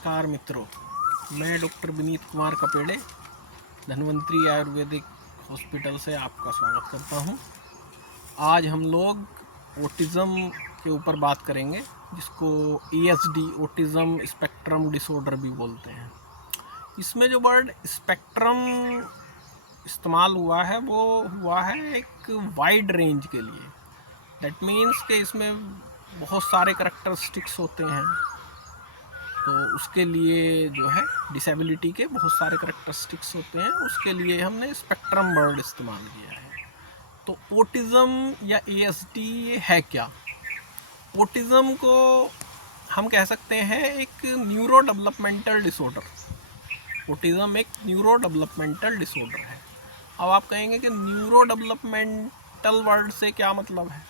नमस्कार मित्रों, मैं डॉक्टर विनीत कुमार कपेड़े धन्वंतरी आयुर्वेदिक हॉस्पिटल से आपका स्वागत करता हूं। आज हम लोग ऑटिज़म के ऊपर बात करेंगे, जिसको ASD ऑटिज़म स्पेक्ट्रम डिसऑर्डर भी बोलते हैं। इसमें जो वर्ड स्पेक्ट्रम इस्तेमाल हुआ है वो हुआ है एक वाइड रेंज के लिए। दैट मीन्स कि इसमें बहुत सारे करैक्टरिस्टिक्स होते हैं, तो उसके लिए जो है डिसेबिलिटी के बहुत सारे करैक्टरिस्टिक्स होते हैं, उसके लिए हमने स्पेक्ट्रम वर्ड इस्तेमाल किया है। तो ऑटिज़म या ASD ये है क्या? ऑटिज़म को हम कह सकते हैं एक न्यूरो डेवलपमेंटल डिसऑर्डर। ऑटिज़म एक न्यूरो डेवलपमेंटल डिसऑर्डर है। अब आप कहेंगे कि न्यूरो डेवलपमेंटल वर्ड से क्या मतलब है?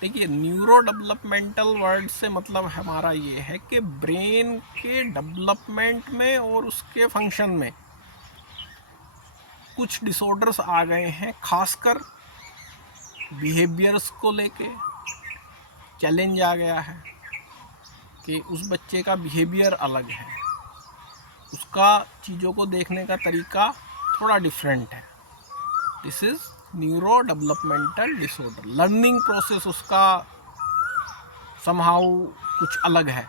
देखिए, न्यूरो डेवलपमेंटल वर्ड से मतलब हमारा ये है कि ब्रेन के डेवलपमेंट में और उसके फंक्शन में कुछ डिसऑर्डर्स आ गए हैं, खासकर बिहेवियर्स को लेके चैलेंज आ गया है कि उस बच्चे का बिहेवियर अलग है, उसका चीज़ों को देखने का तरीका थोड़ा डिफरेंट है। This is neuro developmental disorder. Learning process उसका समहाउ कुछ अलग है,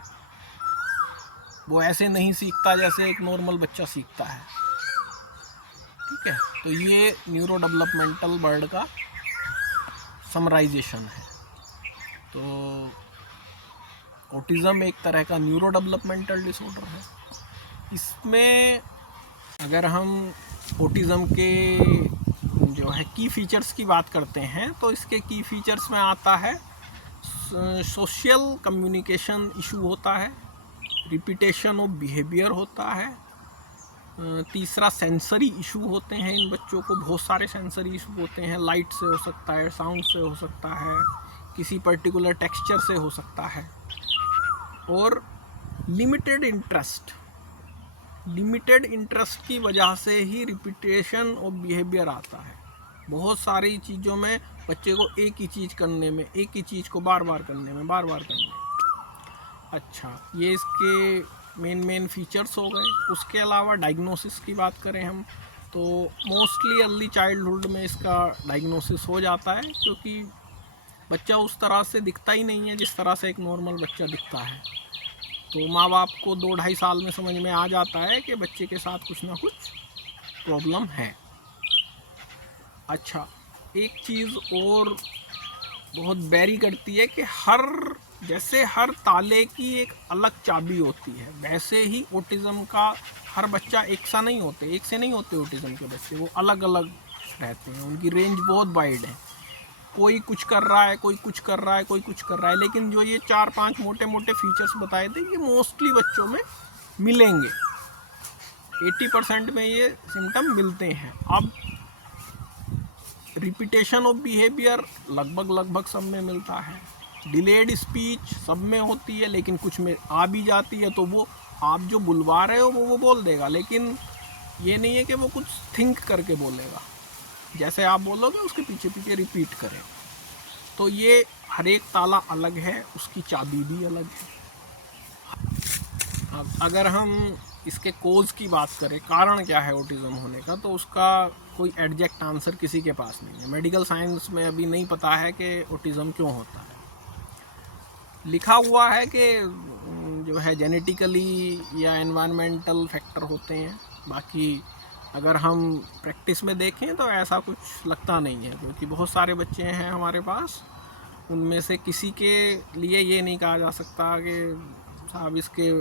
वो ऐसे नहीं सीखता जैसे एक नॉर्मल बच्चा सीखता है। ठीक है, तो ये न्यूरो डेवलपमेंटल वर्ड का समराइजेशन है। तो ऑटिज़म एक तरह का न्यूरो डेवलपमेंटल डिसऑर्डर है। इसमें अगर हम ऑटिज़म के जो है की फीचर्स की बात करते हैं, तो इसके की फीचर्स में आता है सोशल कम्युनिकेशन इशू होता है, रिपीटेशन ऑफ बिहेवियर होता है, तीसरा सेंसरी इशू होते हैं। इन बच्चों को बहुत सारे सेंसरी इशू होते हैं, लाइट से हो सकता है, साउंड से हो सकता है, किसी पर्टिकुलर टेक्सचर से हो सकता है, और लिमिटेड इंटरेस्ट की वजह से ही रिपीटेशन ऑफ बिहेवियर आता है। बहुत सारी चीज़ों में बच्चे को एक ही चीज़ करने में, एक ही चीज़ को बार बार करने में। अच्छा, ये इसके मेन फीचर्स हो गए। उसके अलावा डायग्नोसिस की बात करें हम, तो मोस्टली अर्ली चाइल्डहुड में इसका डायग्नोसिस हो जाता है, क्योंकि बच्चा उस तरह से दिखता ही नहीं है जिस तरह से एक नॉर्मल बच्चा दिखता है। तो माँ बाप को 2-2.5 साल में समझ में आ जाता है कि बच्चे के साथ कुछ ना कुछ प्रॉब्लम है। अच्छा, एक चीज़ और बहुत वेरी करती है कि जैसे हर ताले की एक अलग चाबी होती है, वैसे ही ऑटिज़म का हर बच्चा एक से नहीं होते ऑटिज़म के बच्चे, वो अलग अलग रहते हैं, उनकी रेंज बहुत वाइड है। कोई कुछ कर रहा है, कोई कुछ कर रहा है, कोई कुछ कर रहा है, लेकिन जो ये 4-5 मोटे मोटे फीचर्स बताए थे, ये मोस्टली बच्चों में मिलेंगे। 80% में ये सिम्टम मिलते हैं। अब रिपीटेशन ऑफ बिहेवियर लगभग सब में मिलता है। डिलेड स्पीच सब में होती है, लेकिन कुछ में आ भी जाती है, तो वो आप जो बुलवा रहे हो वो बोल देगा, लेकिन ये नहीं है कि वो कुछ थिंक करके बोलेगा। जैसे आप बोलोगे उसके पीछे पीछे रिपीट करें। तो ये हर एक ताला अलग है, उसकी चाबी भी अलग है। अब अगर हम इसके कोज़ की बात करें, कारण क्या है ऑटिज़म होने का, तो उसका कोई एग्जैक्ट आंसर किसी के पास नहीं है। मेडिकल साइंस में अभी नहीं पता है कि ऑटिज़म क्यों होता है। लिखा हुआ है कि जो है जेनेटिकली या एनवायरमेंटल फैक्टर होते हैं। बाकी अगर हम प्रैक्टिस में देखें तो ऐसा कुछ लगता नहीं है, क्योंकि बहुत सारे बच्चे हैं हमारे पास, उनमें से किसी के लिए ये नहीं कहा जा सकता कि साहब इसके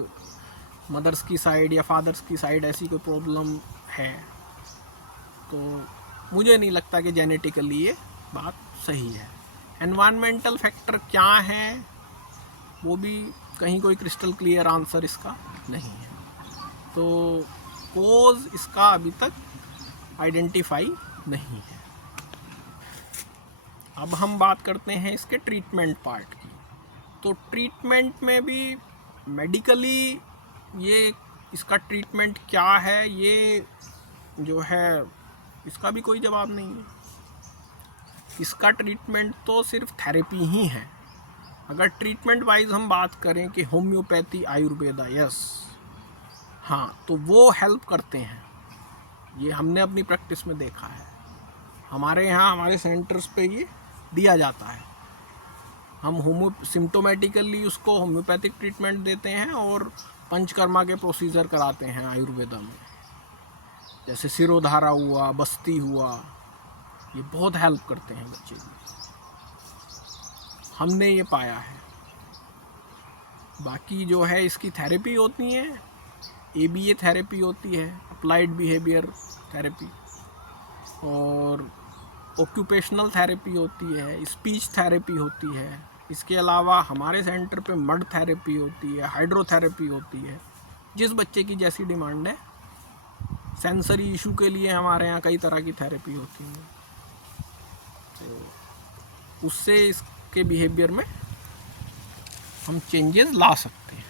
मदर्स की साइड या फादर्स की साइड ऐसी कोई प्रॉब्लम है। तो मुझे नहीं लगता कि जेनेटिकली ये बात सही है। एनवायरमेंटल फैक्टर क्या हैं, वो भी कहीं कोई क्रिस्टल क्लियर आंसर इसका नहीं है। तो कोज़ इसका अभी तक आइडेंटिफाई नहीं है। अब हम बात करते हैं इसके ट्रीटमेंट पार्ट की। तो ट्रीटमेंट में भी मेडिकली ये इसका ट्रीटमेंट क्या है, ये जो है इसका भी कोई जवाब नहीं है। इसका ट्रीटमेंट तो सिर्फ थेरेपी ही है। अगर ट्रीटमेंट वाइज हम बात करें कि होम्योपैथी, आयुर्वेदा, यस, हाँ, तो वो हेल्प करते हैं, ये हमने अपनी प्रैक्टिस में देखा है। हमारे यहाँ हमारे सेंटर्स पे ये दिया जाता है। हम सिम्टोमेटिकली उसको होम्योपैथिक ट्रीटमेंट देते हैं और पंचकर्मा के प्रोसीजर कराते हैं आयुर्वेदा में, जैसे सिरोधारा हुआ, बस्ती हुआ, ये बहुत हेल्प करते हैं बच्चे की, हमने ये पाया है। बाकी जो है इसकी थेरेपी होती है, ABA थेरेपी होती है, अप्लाइड बिहेवियर थेरेपी, और ऑक्यूपेशनल थेरेपी होती है, स्पीच थेरेपी होती है। इसके अलावा हमारे सेंटर पे मड थेरेपी होती है, हाइड्रोथेरेपी होती है, जिस बच्चे की जैसी डिमांड है। सेंसरी इशू के लिए हमारे यहाँ कई तरह की थेरेपी होती है, तो उससे इसके बिहेवियर में हम चेंजेस ला सकते हैं।